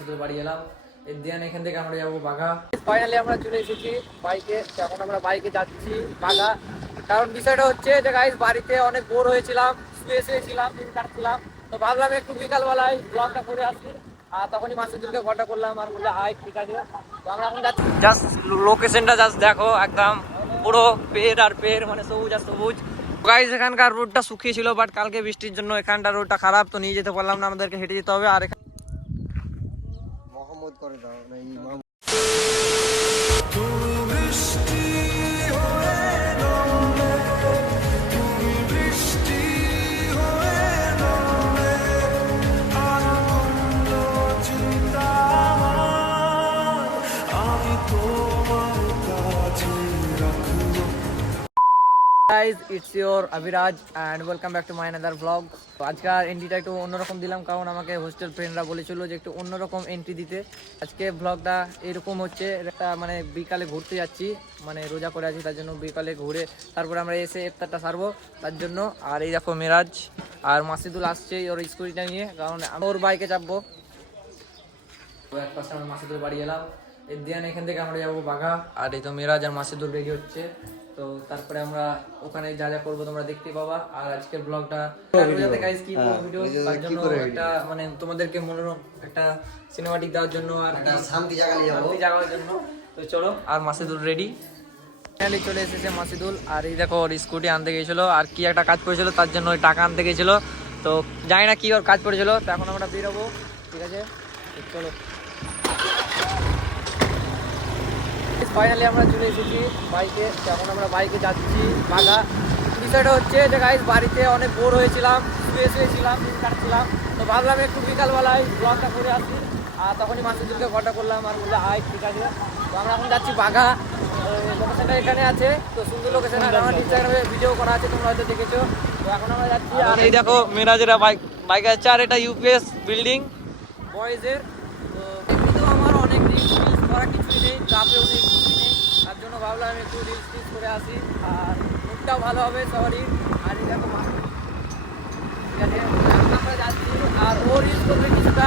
মাসিদের বাড়ি এলাম। এখান থেকে আমরা যাব বাঘা। ফাইনালি আমরা চলে এসেছি বাইকে। এখন আমরা বাইকে যাচ্ছি বাঘা। কারণ বিষয়টা হচ্ছে যে গাইজ বাড়িতে অনেক বোর হয়েছিলাম শুয়ে শুয়েছিলাম দিন কাটছিলাম। তো ভাবলাম একটু বিকালবেলায় ব্লগটা করে আসি। আর তখনই মাসিদুলকে করলাম আর বললে আয় ঠিক আছে। তো আমরা এখন যাচ্ছি। জাস্ট লোকেশনটা জাস্ট দেখো একদম পুরো পের আর পের মানে সবুজ আর সবুজ। গাইজ এখানকার রোডটা শুকিয়ে ছিল বাট কালকে বৃষ্টির জন্য এখানকার রোডটা খারাপ তো নিয়ে যেতে পারলাম না আমাদেরকে হেঁটে যেতে হবে। আর করে দাও না guys it's your Abiraj and welcome back to my another blog তো আজকের এন্ট্রিটা একটু অন্যরকম দিলাম, কারণ আমাকে হোস্টেল ফ্রেন্ডরা বলেছিল যে একটু অন্যরকম এন্ট্রি দিতে। আজকে ব্লগটা এরকম হচ্ছে, একটা মানে বিকালে ঘুরতে যাচ্ছি মানে রোজা করে আছি, তার জন্য বিকালে ঘুরে তারপরে আমরা এসে ইফতারটা সারবো, তার জন্য। আর এই দেখো মিরাজ আর মাসিদুল আসছে ওর স্কুটিটা নিয়ে, কারণ ওর বাইকে চাপবো। এক আমার মাসিদুর বাড়ি এলাম, এর দিয়ে এখান থেকে আমরা যাব বাঘা, আর এই তো মেরাজ আর মাসিদুল রেডি হচ্ছে। তো তারপরে আমরা ওখানে যা যা করব তোমরা দেখতে পাবা। আর আজকের ব্লগটা গাইস কি ভিডিও তার জন্য একটা মানে তোমাদেরকে মনোরম একটা সিনেমাটিক দেওয়ার জন্য আর শান্তি যাওয়ার জন্য। তো চলো আর মাসিদুল রেডি ফাইনালি চলে এসেছে মাসিদুল। আর এই দেখো ওর স্কুটি আনতে গেছিল আর কি একটা কাজ করেছিল তার জন্য ওই টাকা আনতে গেছিল তো জানি না কি ওর কাজ পড়েছিল। তো এখন আমরা বেরোবো। ঠিক আছে? চলো। ফাইনালি আমরা চলে এসেছি বাইকে। এখন আমরা বাইকে যাচ্ছি বাঘা বিষয়টা হচ্ছে যে গাইজ বাড়িতে অনেক বোর হয়েছিলাম শুয়ে শুয়েছিলাম দিন কাটছিলাম। তো ভাবলাম একটু বিকালবেলায় ব্লগটা করে আসি। আর তখনই মাসিদুলকে কটা করলাম আর বললে আয় ঠিক আছে। তো আমরা এখন যাচ্ছি বাঘা লোকেশনটা এখানে আছে। তো সুন্দর লোকেশন আর আমার ইনস্টাগ্রামে ভিডিও করা আছে তোমরা হয়তো দেখেছ। তো এখন আমরা যাচ্ছি আর এই দেখো মেরাজেরা বাইক বাইক আছে আর এটা ইউপিএস বিল্ডিং বয়েজের তো এমনিতেও আমার অনেক রিলস টিলস করা কিছুই নেই চাপেও নেই কিছুই নেই তার জন্য ভাবলাম আমি একটু রিলস টিলস করে আসি আর মুখটাও ভালো হবে সবারই আর দেখো ঠিক আছে যাচ্ছি, আর ও রিলস করবে কিছুটা,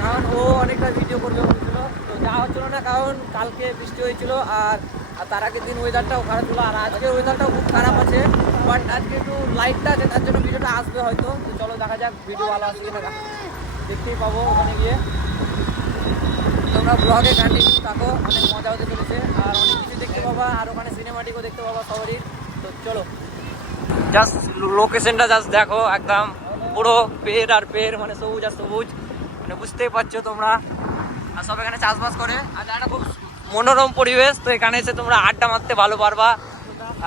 কারণ ও অনেকটা ভিডিও করবে বলছিল। তো যাওয়া হচ্ছিল না, কারণ কালকে বৃষ্টি হয়েছিল, আর আর তার আগের দিন ওয়েদারটাও খারাপ ছিল, আর আজকে ওয়েদারটাও খুব খারাপ আছে। বাট আজকে একটু লাইটটা আছে, তার জন্য ভিডিওটা আসবে হয়তো। তো চলো দেখা যাক ভিডিও ভালো আসে কিনা দেখতেই পাবো ওখানে গিয়ে। তোমরা ব্লগে কন্টিনিউ থাকো, অনেক মজা হতে চলেছে। আর অনেক কিছু দেখতে পাবা, আর ওখানে সিনেমাটিকও দেখতে পাবা সবারই। তো চলো। জাস্ট লোকেশনটা জাস্ট দেখো একদম, পুরো পের আর পের মানে সবুজ আর সবুজ। মানে বুঝতেই পারছ তোমরা। আর সব এখানে চাষবাস করে। আর একটা খুব মনোরম পরিবেশ, তো এখানে এসে তোমরা আড্ডা মারতে ভালো পারবা।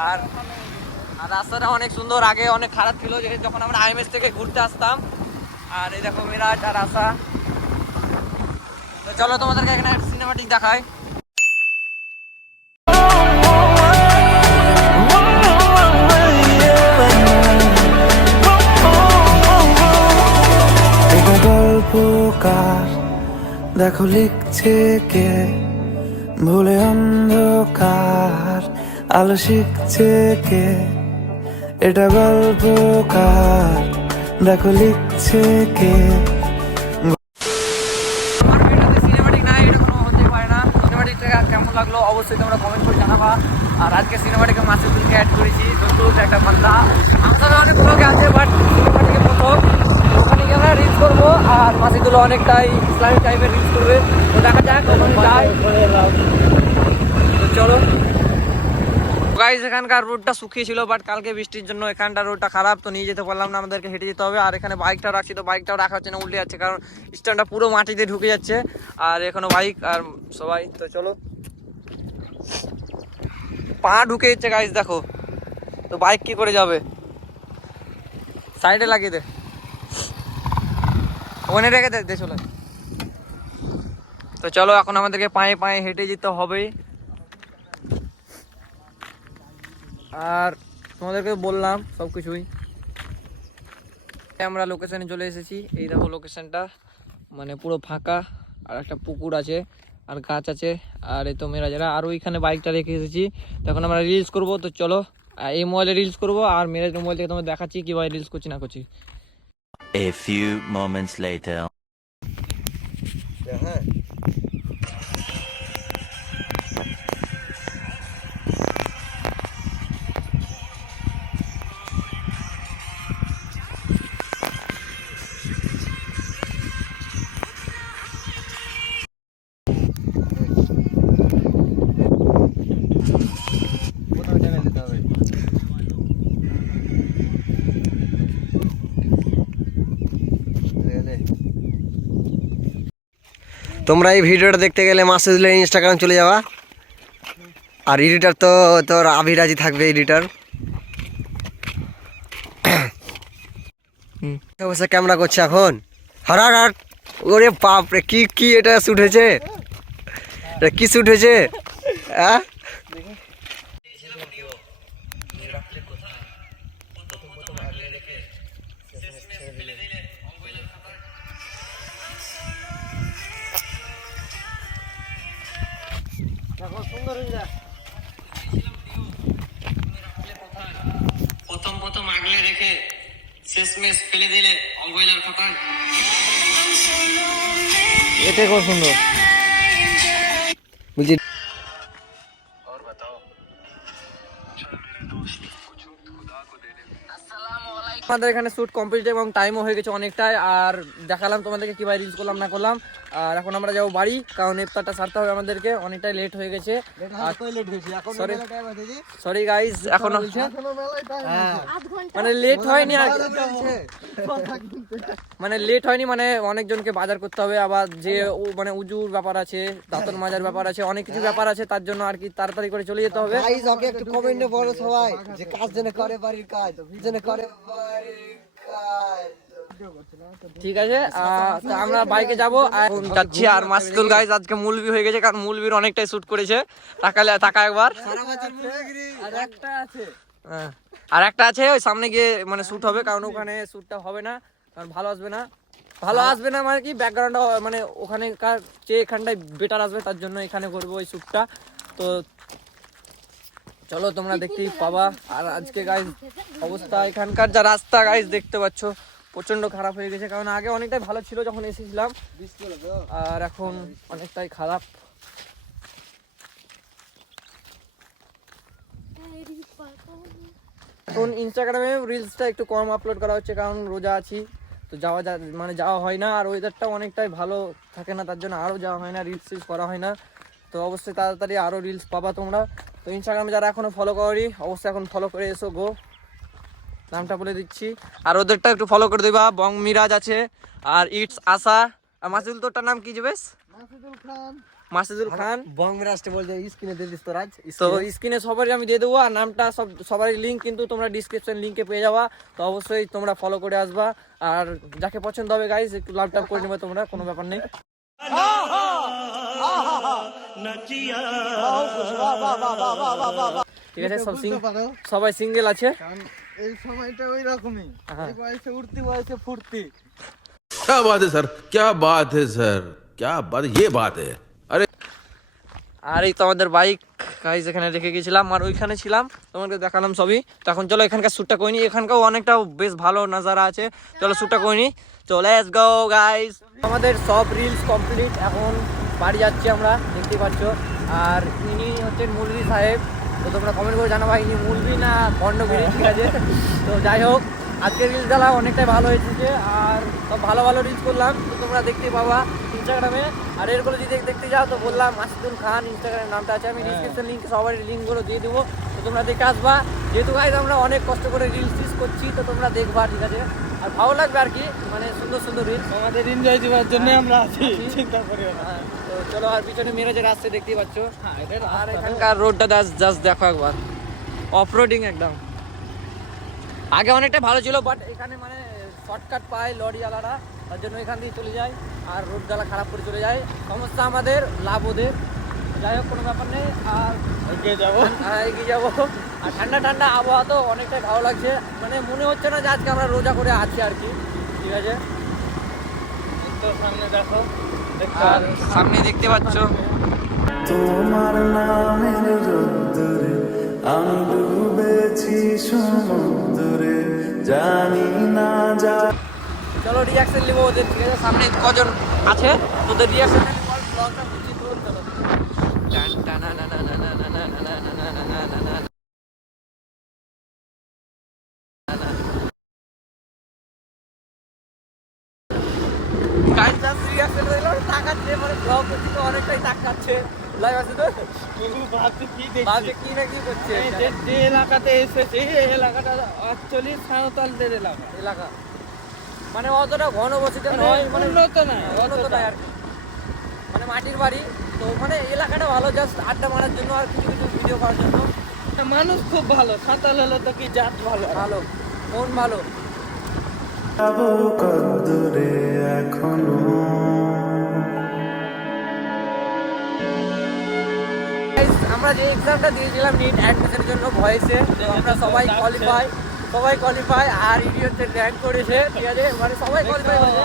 আর আর রাস্তাটা অনেক সুন্দর, আগে অনেক খারাপ ছিল যে যখন আমরা আইএমএস থেকে ঘুরতে আসতাম। আর এই দেখো মিরাজ আর আশা। তো চলো তোমাদেরকে এখানে সিনেমাটিক দেখায় দেখো লিখছে কে? ভুলে অন্ধকার, আলো শিখছে কে? এটা গল্পকার দেখো লিখছে কে? আর আজকে সিনেমাটিকে মাসুদুলকে অ্যাড করেছি। দোস্ত একটা বান্দা সাথে অনেক ব্লগে আছে বাট সিনেমাটিকে প্রথম ওখানে গিয়ে আমরা রিলস করব আর মাসিদুল অনেকটাই ইসলামিক টাইপের রিলস করবে। তো দেখা যাক ওখানে যাই চলো। গাইজ এখানকার রোডটা শুকিয়ে ছিল বাট কালকে বৃষ্টির জন্য এখানকার রোডটা খারাপ, তো নিয়ে যেতে পারলাম না, আমাদেরকে হেঁটে যেতে হবে। আর এখানে বাইকটা রাখছি, তো বাইকটাও রাখা হচ্ছে না উল্টে যাচ্ছে, কারণ স্ট্যান্ডটা পুরো মাটিতে ঢুকে যাচ্ছে। আর এখনও বাইক আর সবাই, তো চলো। পা ঢুকে যাচ্ছে গাইজ দেখো। তো বাইক কি করে যাবে? সাইডে লাগিয়ে দে। ওখানে রেখে দে চলে তো চলো, এখন আমাদেরকে পায়ে পায়ে হেঁটে যেতে হবে। আর তোমাদেরকে বললাম সব কিছুই। আমরা লোকেশনে চলে এসেছি। এই দেখো লোকেশনটা মানে পুরো ফাঁকা। আর একটা পুকুর আছে। আর গাছ আছে আর এই তো মেয়েরা যারা আর ওইখানে বাইকটা রেখে এসেছি। তখন আমরা রিলস করব তো চলো আর এই মোবাইলে রিলস করব আর মেরাজ মোবাইল থেকে তোমার দেখাচ্ছি কীভাবে রিলস করছি না করছি। A few moments later. হ্যাঁ কোথাও তোমরা এই ভিডিওটা দেখতে গেলে মাসুদুলের ইনস্টাগ্রাম চলে যাওয়া। আর এডিটার তো তোর আভিরাজি থাকবে এডিটার ক্যামেরা করছে এখন। হারার হাট ওরে বাপরে কি কি এটা শ্যুট হয়েছে? এটা কি শ্যুট হয়েছে? হ্যাঁ এটা খুব সুন্দর। বলছি আমাদের এখানে শ্যুট কমপ্লিট এবং টাইমও হয়ে গেছে অনেকটাই আর দেখালাম তোমাদেরকে কীভাবে রিলস করলাম না করলাম। আর এখন আমরা যাব বাড়ি কারণ ইফতারটা সারতে হবে আমাদেরকে অনেকটাই লেট হয়ে গেছে। সরি সরি গাইজ এখন মানে লেট হয়নি আর মানে লেট হয়নি মানে অনেকজনকে বাজার করতে হবে আবার যে ও মানে উজুর ব্যাপার আছে দাঁতন মাজার ব্যাপার আছে অনেক কিছু ব্যাপার আছে তার জন্য আর কি তাড়াতাড়ি করে চলে যেতে হবে। গাইস ওকে একটু কমেন্টে বলো সবাই যে কাজ যেন করে বাড়ির কাজ যেন করে বাড়ির কাজ। ঠিক আছে তো আমরা বাইকে যাব যাচ্ছি আর মাসতুল গাইজ আজকে মুলবি হয়ে গেছে কারণ মুলবির অনেকটাই শুট করেছে। তাকালে তাকা একবার। আর একটা আছে। হ্যাঁ। আর একটা আছে ওই সামনে গিয়ে মানে শুট হবে কারণ ওখানে শুটটা হবে না কারণ ভালো আসবে না। ভালো আসবে না মানে কি ব্যাকগ্রাউন্ড মানে ওখানেকার যে এখানটায় বেটার আসবে তার জন্য এখানে করব ওই শ্যুটটা তো চলো তোমরা দেখতেই পাবা। আর আজকে গাইজ অবস্থা এখানকার যা রাস্তা গাইজ দেখতে পাচ্ছ। প্রচণ্ড খারাপ হয়ে গেছে, কারণ আগে অনেকটাই ভালো ছিল যখন এসেছিলাম। আর এখন অনেকটাই খারাপ। এখন ইনস্টাগ্রামে রিলসটা একটু কম আপলোড করা হচ্ছে, কারণ রোজা আছি, তো যাওয়া যা মানে যাওয়া হয় না, আর ওয়েদারটাও অনেকটাই ভালো থাকে না, তার জন্য আরও যাওয়া হয় না রিলস টিলস করা হয় না। তো অবশ্যই তাড়াতাড়ি আরও রিলস পাবা তোমরা। তো ইনস্টাগ্রামে যারা এখনও ফলো করি অবশ্যই এখন ফলো করে এসো গো নামটা বলে দিচ্ছি। আর ওদেরটা একটু ফলো করে দিবা। বং মিরাজ আছে আর ইটস আশা। আর মাসিদুল তোরটার নাম কি যে বেশ মাসুদুল খান। বং রাষ্ট্রে বলছে স্ক্রিনে দিয়ে দিস তো রাজ তো স্ক্রিনে সবারই আমি দিয়ে দেবো আর নামটা সব সবারই লিঙ্ক কিন্তু তোমরা ডিসক্রিপশন লিঙ্কে পেয়ে যাবা। তো অবশ্যই তোমরা ফলো করে আসবা। আর যাকে পছন্দ হবে গাইজ একটু লাভ টাভ করে নেবে তোমরা কোনো ব্যাপার নেই। ঠিক আছে সব সবাই সিঙ্গেল আছে। এই সময়টা ওই রকমই হ্যাঁ। এই বয়সে উঠতি বয়সে ফুর্তি क्या बात है सर क्या बात है सर क्या बात ये बात है अरे আর এই তো আমাদের বাইক গাইজ এখানে রেখে গেছিলাম আর ওইখানে ছিলাম তোমাকে দেখালাম সবই তো এখন চলো এখানকার শ্যুটটা করিনি এখানকার অনেকটা বেশ ভালো নাজারা আছে চলো শ্যুটটা করিনি চলো লেটস গো গাইজ আমাদের সব রিলস কমপ্লিট এখন বাড়ি যাচ্ছি আমরা দেখতে পাচ্ছ আর ইনি হচ্ছেন মুলবি সাহেব তো তোমরা কমেন্ট করে জানাবা ইনি মুলবি না বন্ডগিরি ঠিক আছে? তো যাই হোক আজকের রিলস ডালা অনেকটাই ভালো হয়েছে আর সব ভালো ভালো রিলস করলাম। তো তোমরা দেখতে পাবা ইনস্টাগ্রামে আর এরগুলো যদি দেখতে যাও তো বললাম মাসিদুল খান ইনস্টাগ্রামের নামটা আছে আমি ডিসক্রিপশন লিঙ্ক সবার লিঙ্কগুলো দিয়ে দেবো। তো তোমরা দেখে আসবা। যেহেতু গাইজ আমরা অনেক কষ্ট করে রিলস টিলস করছি তো তোমরা দেখবা ঠিক আছে? আর ভালো লাগবে আর কি মানে সুন্দর সুন্দর রিলস আমাদের এনজয় দেওয়ার জন্য আমরা আছি চিন্তা করিও না। হ্যাঁ, তো চলো আর পিছনে মেরেজের রাস্তা দেখতেই পাচ্ছ। আর এখানকার রোডটা জাস্ট জাস্ট দেখো একবার। অফ রোডিং একদম। আগে অনেকটা ভালো ছিল বাট এখানে মানে শর্টকাট পায় লরি জ্বালারা তার জন্য এখান দিয়ে চলে যায় আর রোড জ্বালা খারাপ করে চলে যায়। সমস্যা আমাদের লাভ ওদের। যাই হোক কোনো ব্যাপার নেই। আর এগিয়ে যাব। আর এগিয়ে যাব। আর ঠান্ডা ঠান্ডা আবহাওয়া তো অনেকটাই ভালো লাগছে। মানে মনে হচ্ছে না যে আজকে আমরা রোজা করে আছি আর কি। ঠিক আছে? তো সামনে দেখো। আর সামনে দেখতে পাচ্ছ। তোমার নামের রোদ্দুরে আমি ডুবেছি সমুদ্রে জানি না যা। চলো রিয়াকশন নিবো ওদের। ঠিক আছে? সামনে কজন আছে? তোদের রিয়াকশন ব্লগটা তাকাচ্ছে মানে ব্লগ করতে তো অনেকটাই তাকাচ্ছে লাইভ আছে তো? ভাবছি কি কি না কি করছে? এই যে এলাকাতে এসেছি এই এলাকাটা অ্যাকচুয়ালি সাঁওতালদের এলাকা। এলাকা। মানে অতটা ঘন বসিত মানে নয় মানে উন্নত না উন্নত। আর কি। মানে মাটির বাড়ি তো মানে এলাকাটা ভালো জাস্ট আড্ডা মারার জন্য আর কিছু কিছু ভিডিও করার জন্য। মানুষ খুব ভালো সাঁওতাল হলে তো কি জাত ভালো। ভালো মন ভালো। কদ্দুরে এখনও। আমরা যে এক্সামটা দিয়েছিলাম নিট অ্যাডমিশনের জন্য ভয়েসে আমরা সবাই কোয়ালিফাই সবাই কোয়ালিফাই আর ইডিয়তে র্যাঙ্ক করেছে ঠিক আছে? মানে সবাই কোয়ালিফাই করেছে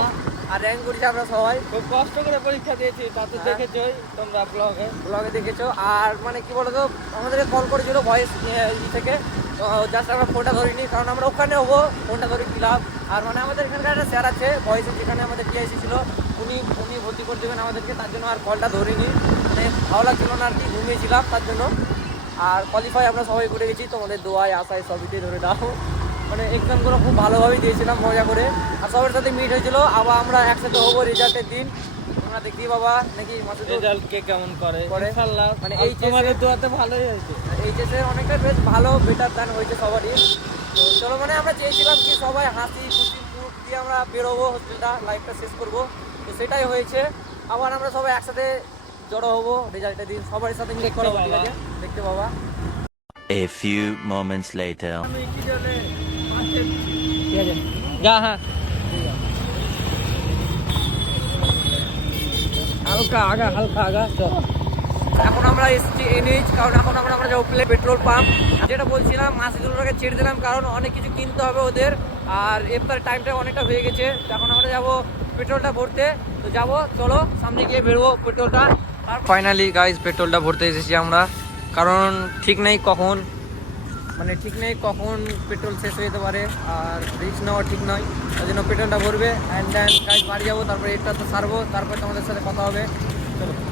আর র্যাঙ্ক করেছে আমরা সবাই। খুব কষ্ট করে পরীক্ষা দিয়েছি তা তো হ্যাঁ। তোমরা ব্লগে ব্লগে দেখেছ আর মানে কি বলতো আমাদেরকে কল করেছিল ভয়েস ই থেকে। তো জাস্ট আমরা ফোনটা ধরিনি, কারণ আমরা ওখানে হব ফোনটা ধরে দিলাম আর মানে আমাদের এখানকার একটা স্যার আছে ভয়েসের যেখানে আমাদের টিআইসি ছিল, উনি উনি ভর্তি করে দেবেন আমাদেরকে, তার জন্য আর কলটা ধরিনি। মানে ভালো লাগছিল না আর কি, ঘুমিয়েছিলাম তার জন্য। আর কোয়ালিফাই আমরা সবাই করে গেছি, তোমাদের দোয়ায়, আশায় সবইতে ধরে দাও মানে এক্সামগুলো খুব ভালোভাবেই দিয়েছিলাম, মজা করে। আর সবার সাথে মিট হয়েছিল, আবার আমরা একসাথে হব রেজাল্টের দিন। তোমরা দেখি বাবা নাকি মাসুদ রেজাল্ট কে কেমন করে। ইনশাআল্লাহ। মানে এই তোমাদের দোয়াতে ভালোই হয়েছে। এইচএসে অনেকটা বেশ ভালো বেটার দান হয়েছে সবারই। তো চলো মানে আমরা চেয়েছিলাম কি সবাই হাসি খুশি মুখ দিয়ে আমরা বেরোবো হোস্টেলটা লাইফটা শেষ করব। তো সেটাই হয়েছে। আবার আমরা সবাই একসাথে জড়ো হব রেজাল্টের দিন। সবার সাথে মিট করা ঠিক আছে দেখতে বাবা A few moments later. ঠিক আছে যা হ্যাঁ। হালকা আগা হালকা আগা এখন আমরা এসেছি এনএইচ কারণ এখন আমরা আমরা যাব প্লে পেট্রোল পাম্প যেটা বলছিলাম মাসিদুলটাকে ছেড়ে দিলাম কারণ অনেক কিছু কিনতে হবে ওদের। আর এফতার টাইমটা অনেকটা হয়ে গেছে। এখন আমরা যাব পেট্রোলটা ভরতে। তো যাব চলো সামনে গিয়ে বেরোবো পেট্রোলটা ফাইনালি গাইজ পেট্রোলটা ভরতে এসেছি আমরা। কারণ ঠিক নেই কখন। মানে ঠিক নেই কখন পেট্রোল শেষ হয়ে যেতে পারে আর রিক্স নেওয়া ঠিক নয়। ওই জন্য পেট্রোলটা ভরবে অ্যান্ড দেন কাজ বাড়ি যাব, তারপরে এটা তো সারবো তারপর তোমাদের সাথে কথা হবে। চলো।